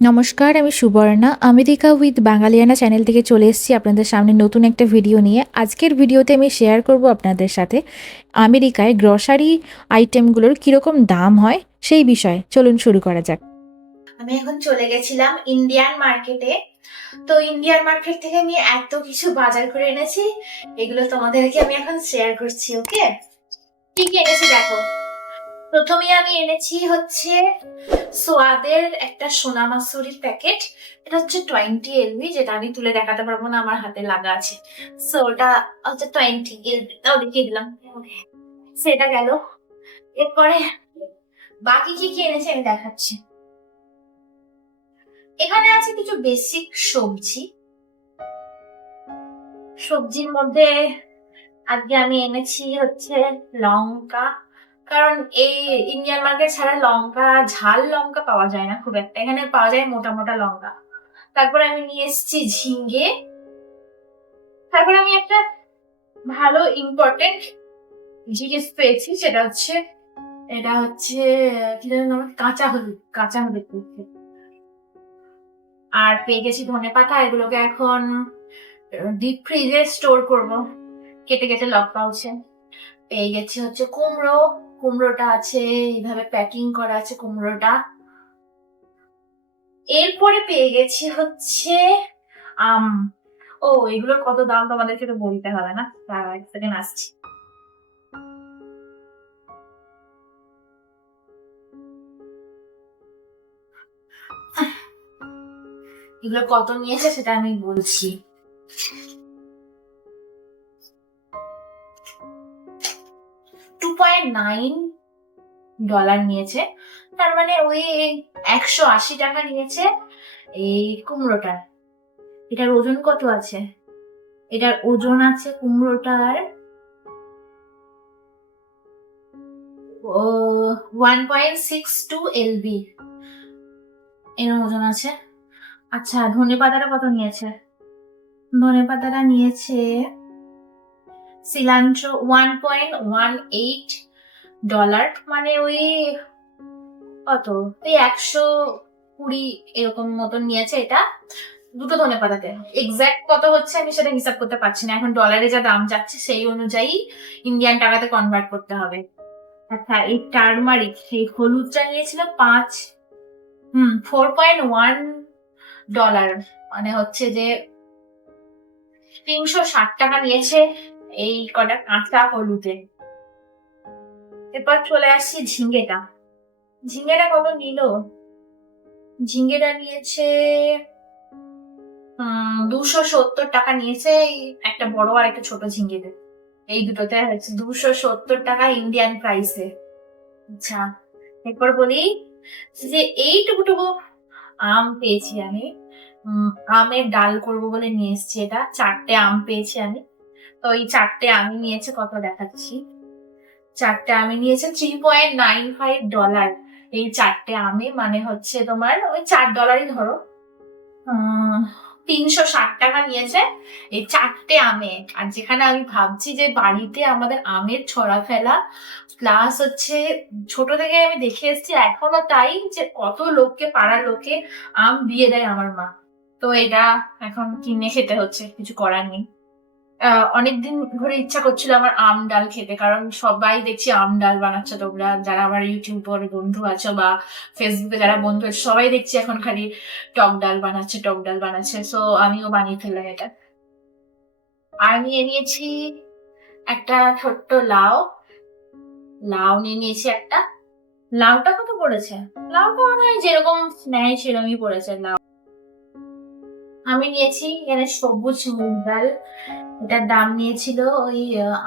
নমস্কার, আমি Suborna. America with বাঙালিয়ানা channel থেকে চলে এসেছি আপনাদের সামনে নতুন একটা ভিডিও নিয়ে। আজকের ভিডিওতে আমি শেয়ার করব আপনাদের সাথে আমেরিকায় গ্রসারি আইটেমগুলোর কীরকম দাম হয় সেই বিষয়ে। চলুন শুরু করা যাক। আমি এখন চলে গেছিলাম ইন্ডিয়ান মার্কেটে। তো ইন্ডিয়ান মার্কেট থেকে আমি এত কিছু বাজার করে এনেছি, এগুলো তোমাদেরকে আমি এখন শেয়ার করছি। ওকে, কি কি এনেছি দেখো। প্রথমে আমি এনেছি হচ্ছে সোয়াদের একটা সোনা মাসুরির প্যাকেট। এটা হচ্ছে 20 LB, যেটা আমি তুলে দেখাতে পারবো না, আমার হাতে লাগা আছে। সো ওটা হচ্ছে 20 LB, তাও দেখিয়ে দিলাম। সেটা গেল। এরপরে বাকি কি কি এনেছি আমি দেখাচ্ছি। এখানে আছে কিছু বেসিক সবজি। সবজির মধ্যে আজকে আমি এনেছি হচ্ছে লঙ্কা, কারণ এই ইন্ডিয়ান মার্কেট ছাড়া লঙ্কা, ঝাল লঙ্কা পাওয়া যায় না খুব একটা, এখানে পাওয়া যায় মোটা মোটা লঙ্কা। তারপরে আমি নিয়ে এসেছি ঝিঙ্গে। তারপরে আমি একটা ভালো ইম্পর্টেন্ট জিনিস পেয়েছি, সেটা হচ্ছে এটা হচ্ছে কি জানো নাম, কাঁচা হলুদ। কাঁচা হলুদ পেয়েছি। আর পেয়ে গেছি ধনেপাতা, এগুলোকে এখন ডিপ ফ্রিজে স্টোর করব, কেটে কেটে লক পাউচে। পেয়ে গেছি হচ্ছে কুমড়ো। কুমড়োটা আছে এইভাবে প্যাকিং করা আছে কুমড়োটা। এরপরে পেয়ে গেছি হচ্ছে আম। ও, এগুলোর কত দাম তোমাদেরকে তো বলতে হবে না, তার এক সেকেন্ড আসছি। এগুলো কত নিয়েছে সেটা আমি বলছি। $2.9 নিয়েছে, তার মানে ওই 180 টাকা নিয়েছে এই কুমড়োটার। এটার ওজন কত আছে? এটার ওজন আছে কুমড়োটার 1.62 LB এর ওজন আছে। আচ্ছা, ধনে পাতাটা কত নিয়েছে? ধনে পাতাটা নিয়েছে সিলান্ট্রো $1.18, মানে ওই কত, ওই 120 এরকম মতন নিয়েছে এটা দুটো ধনে পাতাতে। এক্সাক্ট কত হচ্ছে আমি সেটা হিসাব করতে পারছি না, এখন ডলারে যা দাম যাচ্ছে সেই অনুযায়ী ইন্ডিয়ান টাকাতে কনভার্ট করতে হবে। আচ্ছা, এই টার্মারিক, এই হলুদটা নিয়েছিল 4.1 ডলার, মানে হচ্ছে যে 360 টাকা নিয়েছে এই কটা কাঁচা হলুদে। এরপর চলে আসছি ঝিঙ্গেটা। ঝিঙ্গেটা কত নিল? ঝিঙ্গেটা নিয়েছে 270 টাকা নিয়েছে, একটা বড় আর একটা ছোট ঝিঙ্গেতে। এই দুটোতে হচ্ছে 270 টাকা ইন্ডিয়ান প্রাইসে। আচ্ছা, এরপর বলি যে এইটুকুটুকু আম পেয়েছি আমি। আমের ডাল করব বলে নিয়ে এসেছি। এটা 4টে আম পেয়েছি আমি। তো এই 4টে আমি নিয়েছে কত দেখাচ্ছি। 4টে আমি নিয়েছে $3.95। এই 4টে আমে মানে হচ্ছে তোমার ওই $4 ধরো। 360 টাকা নিয়েছে এই 4টে আমে। আর যেখানে আমি ভাবছি যে বাড়িতে আমাদের আমের ছড়া ফেলা, প্লাস হচ্ছে ছোট থেকে আমি দেখে এসেছি এখনো তাই, যে কত লোককে, পাড়ার লোকে আম দিয়ে দেয় আমার মা। তো এটা এখন কিনে খেতে হচ্ছে, কিছু করার নেই। অনেকদিন ধরে ইচ্ছা করছিল আমার আম ডাল খেতে, কারণ সবাই দেখছি আম ডাল বানাচ্ছে। তোমরা যারা আমার ইউটিউবের বন্ধু আছো বা ফেসবুকে যারা বন্ধু আছে, সবাই দেখছি এখন খালি টক ডাল বানাচ্ছে, টক ডাল বানাচ্ছে। সো আমিও বানিয়ে ফেললাম এটা। আর নিয়ে নিয়েছি একটা ছোট্ট লাউ। লাউ নিয়ে নিয়েছি একটা। লাউটা কত পড়েছে? লাউটা মনে হয় যেরকম নেয় সেরকমই পড়েছে লাউ। আমি নিয়েছি এখানে সবুজ মুগ ডাল। এটার দাম নিয়েছিল ওই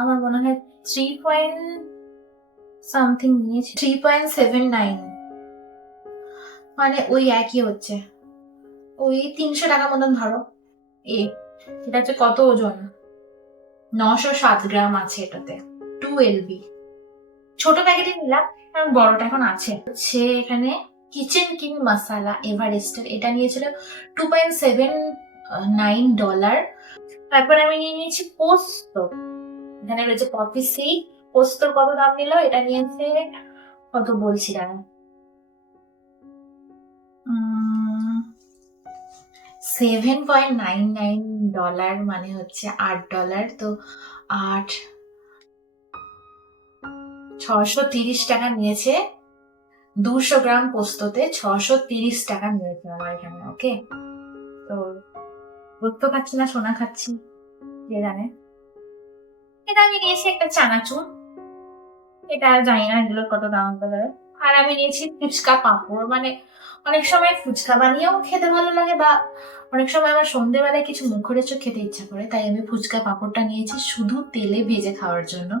আমার মনে হয় 3 পয়েন্ট সামথিং নিয়েছি, 3.79, মানে ওই একই হচ্ছে, ওই 300 টাকা মতন ধরো। এটা হচ্ছে কত ওজন, 907 গ্রাম আছে এটাতে, 2 LB। ছোট প্যাকেটে নিলাম কারণ বড়টা এখন আছে। হচ্ছে এখানে কিচেন কিং মশালা এভারেস্টের, এটা নিয়েছিল $2.79। তারপর আমি নিয়ে নিয়েছি পোস্ত। এখানে রয়েছে পপি সিড। পোস্তর কত দাম নিল? এটা নিয়েছে কত বলছি দাঁড়া, $7.99 মানে হচ্ছে $8। তো 8, 630 টাকা নিয়েছে। 200 গ্রাম পোস্ততে 630 টাকা নিয়েছে আমার এখানে। ওকে, তো গোস্ত খাচ্ছি না সোনা খাচ্ছি কে জানে। এটা আমি নিয়েছি একটা চানাচুর, এটা আর জানি না এগুলোর কত দাম হতে পারে। আর আমি নিয়েছি ফুচকা পাঁপড়, মানে অনেক সময় ফুচকা বানিয়েও খেতে ভালো লাগে, বা অনেক সময় আমার সন্ধ্যেবেলায় কিছু মুখরোচক খেতে ইচ্ছা করে, তাই আমি ফুচকা পাঁপড়টা নিয়েছি শুধু তেলে ভেজে খাওয়ার জন্য,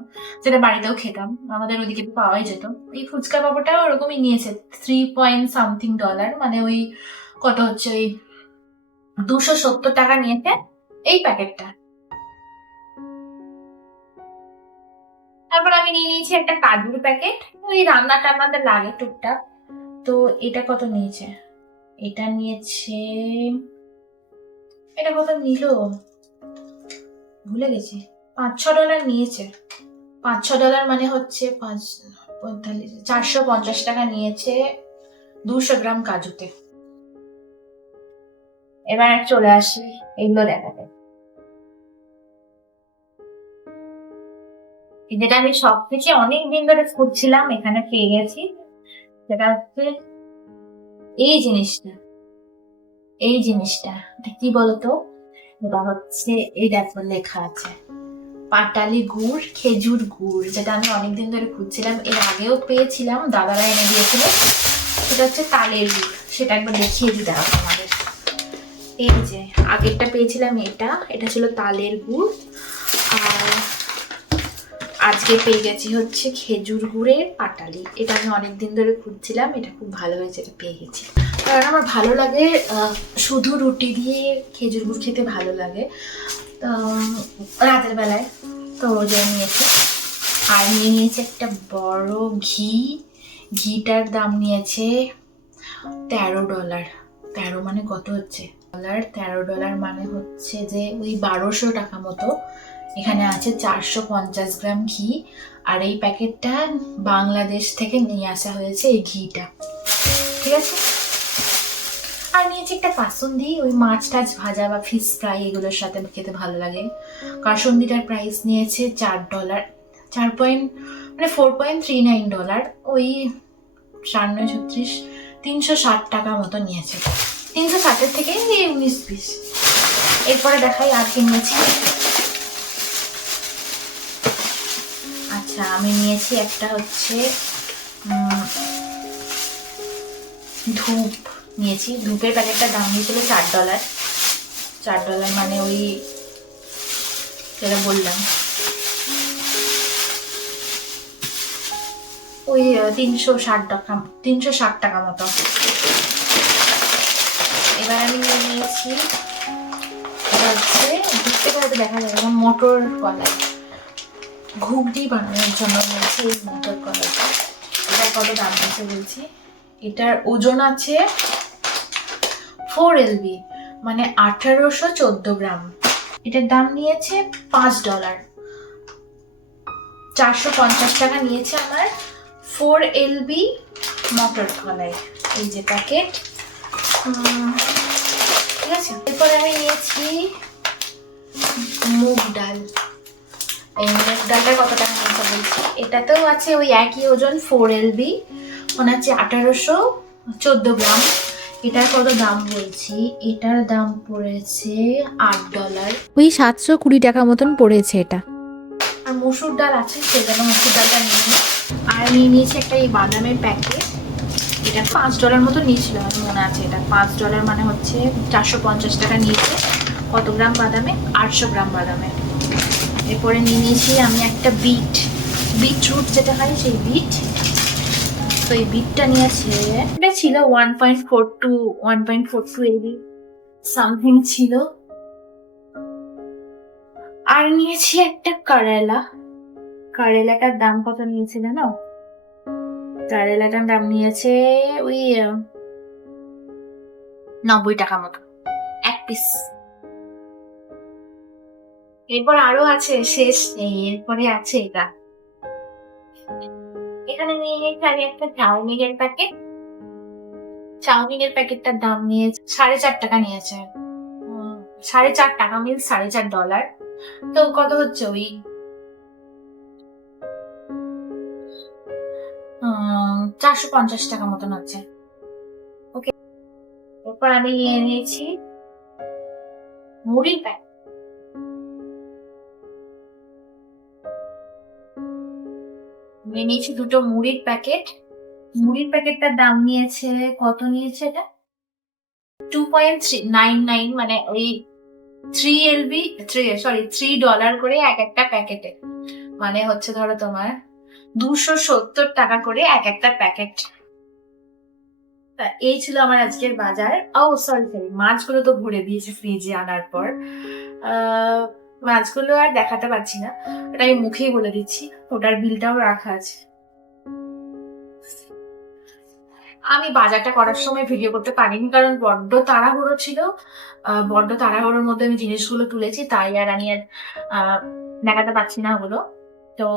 যেটা বাড়িতেও খেতাম, আমাদের ওদিকে তো পাওয়াই যেত। এই ফুচকা পাঁপড়টাও ওরকমই নিয়েছে, 3 পয়েন্ট সামথিং ডলার, মানে ওই কত হচ্ছে, ওই 270 টাকা নিয়েছে এই প্যাকেটটা। তারপর আমি নিয়ে নিয়েছি একটা কাজুর প্যাকেট, ওই রান্না টান্নাতে লাগে টুকটাক। তো এটা কত নিয়েছে, এটা নিয়েছে, এটা কত নিল ভুলে গেছি, $5-6 নিয়েছে। $5-6 মানে হচ্ছে 5, 45, 450 টাকা নিয়েছে 200 গ্রাম কাজুতে। এবার চলে আসি এগুলো দেখাতে। যেটা আমি সব থেকে অনেক দিন ধরে খুঁজছিলাম, এখানে পেয়ে গেছি। সেটা হচ্ছে এই জিনিসটা, এই জিনিসটা এটা কি বলতো, এটা হচ্ছে, এই দেখো লেখা আছে পাটালি গুড়, খেজুর গুড়, যেটা আমি অনেকদিন ধরে খুঁজছিলাম। এর আগেও পেয়েছিলাম, দাদারা এনে দিয়েছিল। সেটা হচ্ছে তালের গুড়, সেটা একবার দেখিয়ে দিই দাঁড়াও আমাদের। এই যে আগেরটা পেয়েছিলাম, এটা এটা ছিল তালের গুড়, আর আজকে পেয়ে গেছি হচ্ছে খেজুর গুড়ের পাটালি। এটা আমি অনেকদিন ধরে খুঁজছিলাম, এটা খুব ভালো হয়েছে, এটা পেয়ে গেছি। কারণ আমার ভালো লাগে শুধু রুটি দিয়ে খেজুর গুড় খেতে ভালো লাগে রাতের বেলায়, তো ওই জন্য নিয়েছি। আর নিয়ে নিয়েছি একটা বড় ঘি, ঘিটার দাম নিয়েছে $13। 13 মানে কত হচ্ছে $13 মানে হচ্ছে যে ওই 1200 টাকা মতো। এখানে আছে 450 গ্রাম ঘি, আর এই প্যাকেটটা বাংলাদেশ থেকে নিয়ে আসা হয়েছে এই ঘিটা, ঠিক আছে। আর নিয়েছি একটা কাসুন্দি, ওই মাছ টাছ ভাজা বা ফিশ ফ্রাই এগুলোর সাথে খেতে ভালো লাগে। কাসুন্দিটার প্রাইস নিয়েছে $4, 4.39, ওই 4, 9, 36, 360 টাকা মতো নিয়েছে। 360-এর থেকে 19-20। এরপরে দেখাই আর কি নিয়েছি। আচ্ছা, আমি নিয়েছি একটা হচ্ছে ধূপ নিয়েছি। ধূপের প্যাকেটটার দাম নিয়েছিল $4। $4 মানে ওই যেটা বললাম ওই 360 টাকা, 360 টাকা মতো। এবার আমি নিয়ে নিয়েছি, এটা হচ্ছে দূর থেকে হয়তো দেখা যাবে না, মটর কলাই, ঘুগনি বানানোর জন্য নিয়েছি এই মটর কলাইটা। এটার কত দাম আছে বলছি। এটার ওজন আছে 4 LB, মানে 1814 গ্রাম। এটার দাম নিয়েছে $5। 450 টাকা নিয়েছে আমার 4 LB মটর কলাই, এই যে প্যাকেট, ঠিক আছে। এরপরে আমি নিয়েছি মুগ ডাল। এই মুগ ডালটা কত টাকা নিয়েছে বলছি। এটাতেও আছে ওই একই ওজন 4 LB, মনে হচ্ছে 1814 গ্রাম। এটার কত দাম বলছি, এটার দাম পড়েছে $8। ওই 720 টাকা মতন পড়েছে এটা। আর মসুর ডাল আছে, সেজন্য মসুর ডালটা নিয়ে নিই। আর নিয়ে নিয়েছি একটা এই বাদামের প্যাকেট, এটা $5 মতো নিয়েছিল আমার মনে আছে। এটা $5 মানে হচ্ছে 450 টাকা নিয়েছে। কত গ্রাম বাদামে, 800 গ্রাম বাদামে। এরপরে নিয়ে নিয়েছি আমি একটা বিটরুট যেটা হয় সেই বিট, তো এই বিটটা নিয়েছে, এটা ছিল 1.42 এবি সামথিং ছিল। আর নিয়েছি একটা কারেলাটার দাম কত নিয়েছে জানো, কারেলাটার দাম নিয়েছে ওই 90 টাকা মতো এক পিস। এরপর আরো আছে, শেষ নেই, এরপরে আছে এটা। এখানে নিয়ে নিয়েছি আমি একটা চাউমিনের প্যাকেট। চাউমিনের প্যাকেটটার দাম নিয়েছে 4.5 টাকা নিয়েছে। 4.5 টাকা মিনস $4.5। তো কত হচ্ছে ওই 450 টাকা মতন হচ্ছে। ওকে, এরপর আমি নিয়ে নিয়েছি মুড়ির প্যাকেট। নিয়ে নিয়েছি 2টো মুড়ির প্যাকেট। মুড়ির প্যাকেটটার দাম নিয়েছে, কত নিয়েছে এটা, 2.99, মানে ওই $3 করে এক একটা প্যাকেটে, মানে হচ্ছে ধরো তোমার 270 টাকা করে এক একটা প্যাকেট। তা এই ছিল আমার আজকের বাজার। ও সরি, মাছগুলো তো ভরে দিয়েছি ফ্রিজে আনার পর। মাছগুলো আর দেখাতে পারছি না, এটা আমি মুখেই বলে দিচ্ছি, ওটার বিলটাও রাখা আছে। আমি বাজারটা করার সময় ভিডিও করতে পারিনি, কারণ বড্ড তাড়াহুড়ো ছিল। বড্ড তাড়াহুড়োর মধ্যে আমি জিনিসগুলো তুলেছি, তাই আর আমি আর দেখাতে পারছি না ওগুলো। তো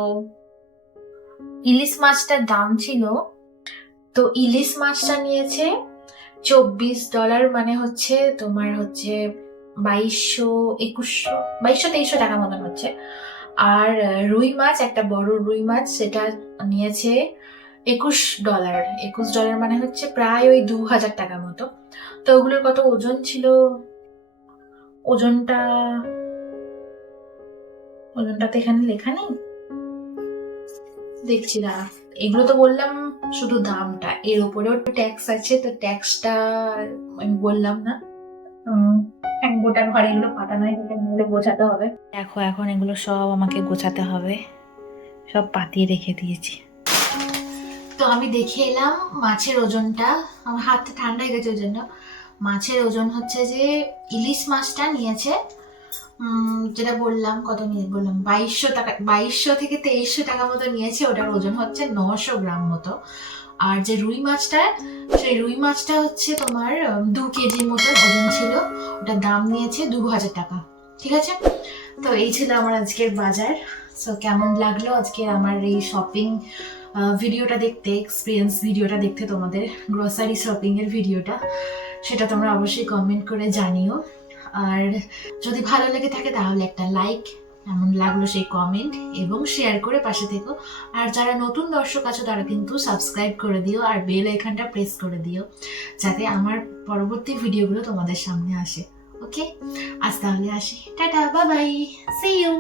ইলিশ মাছটার দাম ছিল, তো ইলিশ মাছটা নিয়েছে $24, মানে হচ্ছে তোমার হচ্ছে 2200-2300 টাকা মতন হচ্ছে। আর রুই মাছ, একটা বড় রুই মাছ, সেটা নিয়েছে $21, মানে হচ্ছে প্রায় ওই 2000 টাকা মতো। তো ওগুলোর কত ওজন ছিল, ওজনটা তো এখানে লেখা নেই, দেখছি না। এগুলো তো বললাম শুধু দামটা, এর উপরেও ট্যাক্স আছে, তো ট্যাক্সটা আমি বললাম না। এক গোটা ঘরে এগুলো পাতানো এগুলো গোছাতে হবে। দেখো এখন এগুলো সব আমাকে গোছাতে হবে, সব পাতিয়ে রেখে দিয়েছি। তো আমি দেখে এলাম মাছের ওজনটা, আমার হাতটা ঠান্ডা হয়ে গেছে ওই জন্য। মাছের ওজন হচ্ছে যে ইলিশ মাছটা নিয়েছে, যেটা বললাম, কত নিয়ে বললাম, 2200 টাকা, 2200 থেকে 2300 টাকা মতো নিয়েছে। ওটার ওজন হচ্ছে 900 গ্রাম মতো। আর যে রুই মাছটা, সেই রুই মাছটা হচ্ছে তোমার 2 কেজির মতো ওজন ছিল, ওটার দাম নিয়েছে 2000 টাকা। ঠিক আছে, তো এই ছিল আমার আজকের বাজার। সো কেমন লাগলো আজকের আমার এই শপিং ভিডিওটা দেখতে, এক্সপিরিয়েন্স ভিডিওটা দেখতে, তোমাদের গ্রোসারি শপিং এর ভিডিওটা, সেটা তোমরা অবশ্যই কমেন্ট করে জানিও। আর যদি ভালো লেগে থাকে তাহলে একটা লাইক, কেমন লাগলো সেই কমেন্ট, এবং শেয়ার করে পাশে থেকো। আর যারা নতুন দর্শক আছো তারা কিন্তু সাবস্ক্রাইব করে দিও, আর বেল আইকনটা প্রেস করে দিও, যাতে আমার পরবর্তী ভিডিওগুলো তোমাদের সামনে আসে। ওকে, আজ তাহলে আসি, ta ta, bye bye, see you.